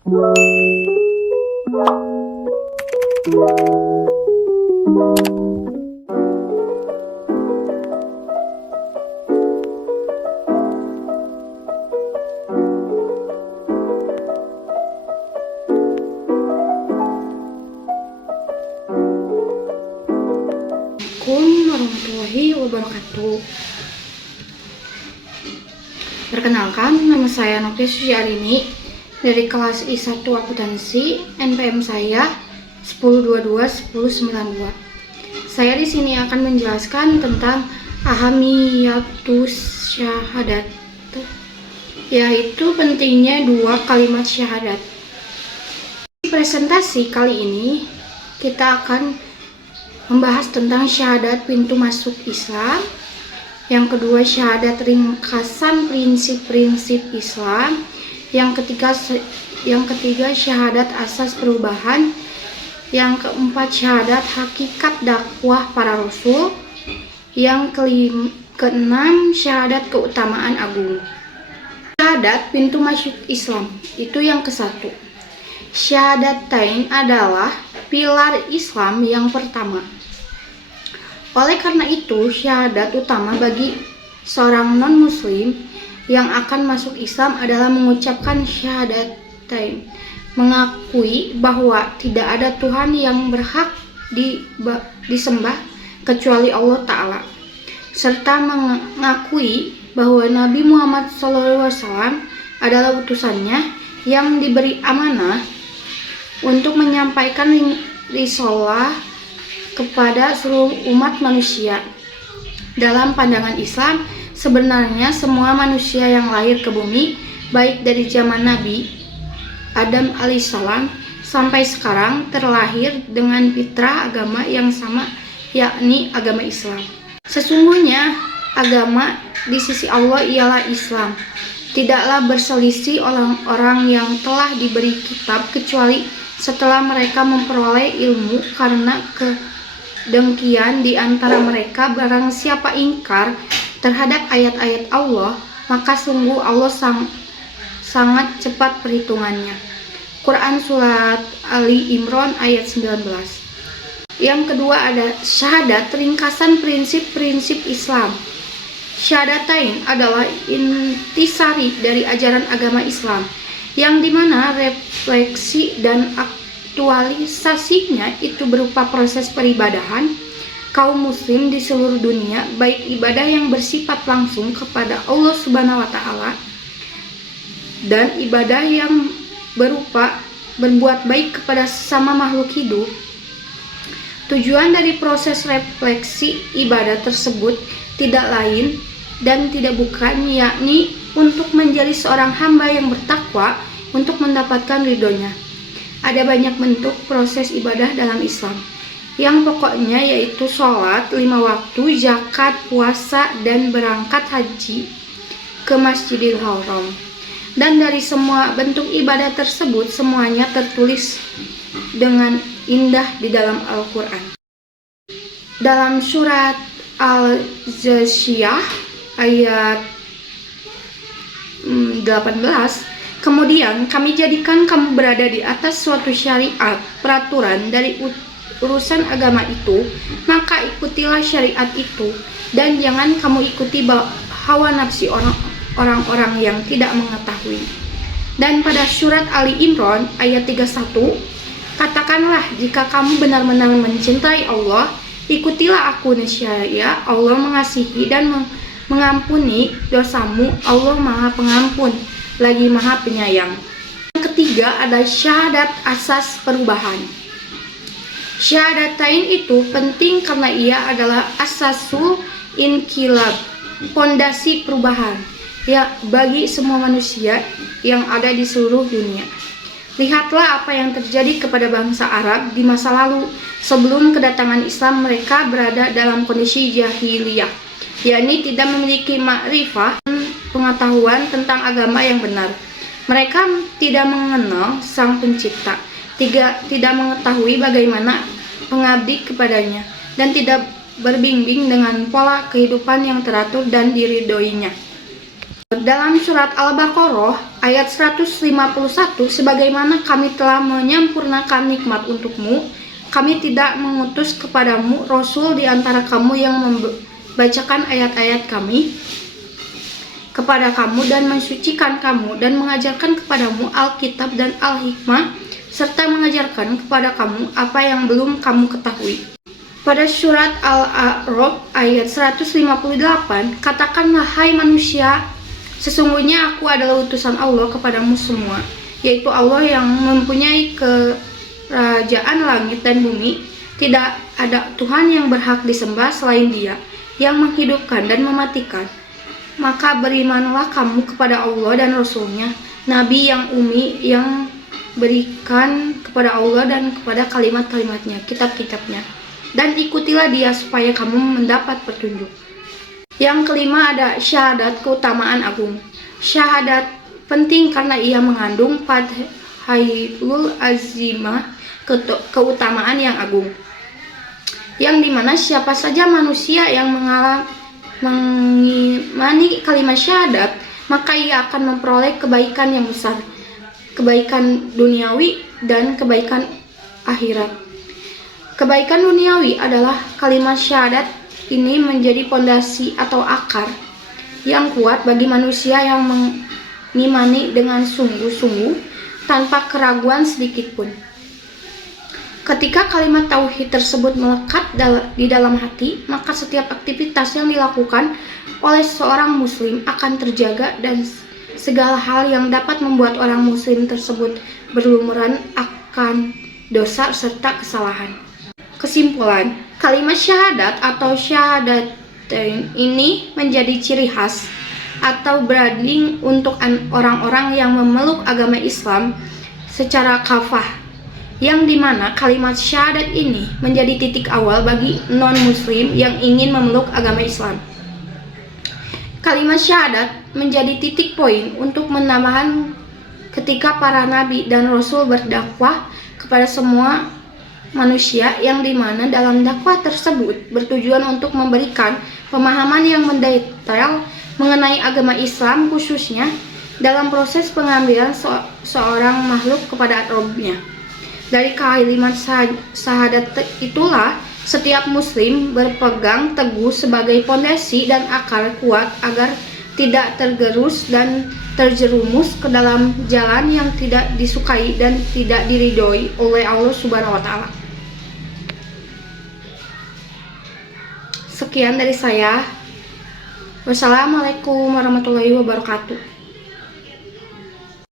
Warahmatullahi wabarakatuh. Perkenalkan, nama saya Novia Suciarini dari kelas I1 Akuntansi, NPM saya 1022-1092. Saya di sini akan menjelaskan tentang ahamiyatus syahadat, yaitu pentingnya dua kalimat syahadat. Di presentasi kali ini kita akan membahas tentang syahadat pintu masuk Islam. Yang kedua, syahadat ringkasan prinsip-prinsip Islam. Yang ketiga, syahadat asas perubahan. Yang keempat, syahadat hakikat dakwah para rasul. Yang keenam, syahadat keutamaan agung. Syahadat pintu masuk Islam itu yang ke-1. Syahadatain adalah pilar Islam yang pertama. Oleh karena itu, syahadat utama bagi seorang non-muslim yang akan masuk Islam adalah mengucapkan syahadatain, mengakui bahwa tidak ada Tuhan yang berhak disembah kecuali Allah Ta'ala, serta mengakui bahwa Nabi Muhammad SAW adalah utusannya yang diberi amanah untuk menyampaikan risalah kepada seluruh umat manusia. Dalam pandangan Islam, sebenarnya semua manusia yang lahir ke bumi, baik dari zaman Nabi Adam alaihissalam sampai sekarang, terlahir dengan fitrah agama yang sama, yakni agama Islam. Sesungguhnya agama di sisi Allah ialah Islam. Tidaklah berselisih orang-orang yang telah diberi kitab kecuali setelah mereka memperoleh ilmu, karena kedengkian di antara mereka. Barang siapa ingkar terhadap ayat-ayat Allah, maka sungguh Allah sangat cepat perhitungannya. Quran Surat Ali Imran ayat 19. Yang kedua ada syahadat ringkasan prinsip-prinsip Islam. Syahadatain adalah intisari dari ajaran agama Islam, yang dimana refleksi dan aktualisasinya itu berupa proses peribadahan kaum muslim di seluruh dunia, baik ibadah yang bersifat langsung kepada Allah Subhanahu wa Ta'ala dan ibadah yang berupa berbuat baik kepada sesama makhluk hidup. Tujuan dari proses refleksi ibadah tersebut tidak lain dan tidak bukan, yakni untuk menjadi seorang hamba yang bertakwa untuk mendapatkan ridhonya. Ada banyak bentuk proses ibadah dalam Islam, yang pokoknya yaitu sholat 5 waktu, zakat, puasa, dan berangkat haji ke Masjidil Haram. Dan dari semua bentuk ibadah tersebut, semuanya tertulis dengan indah di dalam Al-Quran. Dalam surat Al-Jathiyah ayat 18, kemudian kami jadikan kamu berada di atas suatu syariat, peraturan dari urusan agama itu, maka ikutilah syariat itu, dan jangan kamu ikuti hawa nafsu orang-orang yang tidak mengetahui. Dan pada surat Ali Imran ayat 31, katakanlah, jika kamu benar-benar mencintai Allah, ikutilah aku, niscaya Allah mengasihi dan mengampuni dosamu. Allah Maha Pengampun lagi Maha Penyayang. Yang ketiga ada syahadat asas perubahan. Syahadatain itu penting karena ia adalah asasul inqilab, fondasi perubahan ya bagi semua manusia yang ada di seluruh dunia. Lihatlah apa yang terjadi kepada bangsa Arab di masa lalu. Sebelum kedatangan Islam, mereka berada dalam kondisi jahiliyah, yakni tidak memiliki makrifah, pengetahuan tentang agama yang benar. Mereka tidak mengenal Sang Pencipta, tidak mengetahui bagaimana mengabdi kepadanya, dan tidak berbimbing dengan pola kehidupan yang teratur dan diridhoinya. Dalam surat Al-Baqarah ayat 151, sebagaimana kami telah menyempurnakan nikmat untukmu, kami tidak mengutus kepadamu Rasul di antara kamu yang membacakan ayat-ayat kami kepada kamu dan mensucikan kamu dan mengajarkan kepadamu Alkitab dan Al-Hikmah serta mengajarkan kepada kamu apa yang belum kamu ketahui. Pada surat Al-A'raf ayat 158, katakanlah hai manusia, sesungguhnya aku adalah utusan Allah kepadamu semua, yaitu Allah yang mempunyai kerajaan langit dan bumi. Tidak ada Tuhan yang berhak disembah selain Dia, yang menghidupkan dan mematikan. Maka berimanlah kamu kepada Allah dan Rasul-Nya, Nabi yang ummi, yang berikan kepada Allah dan kepada kalimat-kalimatnya, kitab-kitabnya. Dan ikutilah Dia supaya kamu mendapat petunjuk. Yang kelima ada syahadat, keutamaan agung. Syahadat penting karena ia mengandung fadhailul azimah, keutamaan yang agung. Yang dimana siapa saja manusia yang mengimani kalimat syahadat, maka ia akan memperoleh kebaikan yang besar, kebaikan duniawi dan kebaikan akhirat. Kebaikan duniawi adalah kalimat syahadat ini menjadi pondasi atau akar yang kuat bagi manusia yang mengimani dengan sungguh-sungguh tanpa keraguan sedikit pun. Ketika kalimat tauhid tersebut melekat di dalam hati, maka setiap aktivitas yang dilakukan oleh seorang muslim akan terjaga dan segala hal yang dapat membuat orang muslim tersebut berlumuran akan dosa serta kesalahan. Kesimpulan, kalimat syahadat atau syahadatain ini menjadi ciri khas atau branding untuk orang-orang yang memeluk agama Islam secara kafah, yang dimana kalimat syahadat ini menjadi titik awal bagi non-muslim yang ingin memeluk agama Islam. Kalimat syahadat menjadi titik poin untuk menambahkan ketika para nabi dan rasul berdakwah kepada semua manusia, yang dimana dalam dakwah tersebut bertujuan untuk memberikan pemahaman yang mendetail mengenai agama Islam, khususnya dalam proses pengambilan seorang makhluk kepada Rabb-nya. Dari kalimat syahadat itulah setiap muslim berpegang teguh sebagai pondasi dan akar kuat agar tidak tergerus dan terjerumus ke dalam jalan yang tidak disukai dan tidak diridhoi oleh Allah Subhanahu wa Ta'ala. Sekian dari saya. Wassalamualaikum warahmatullahi wabarakatuh.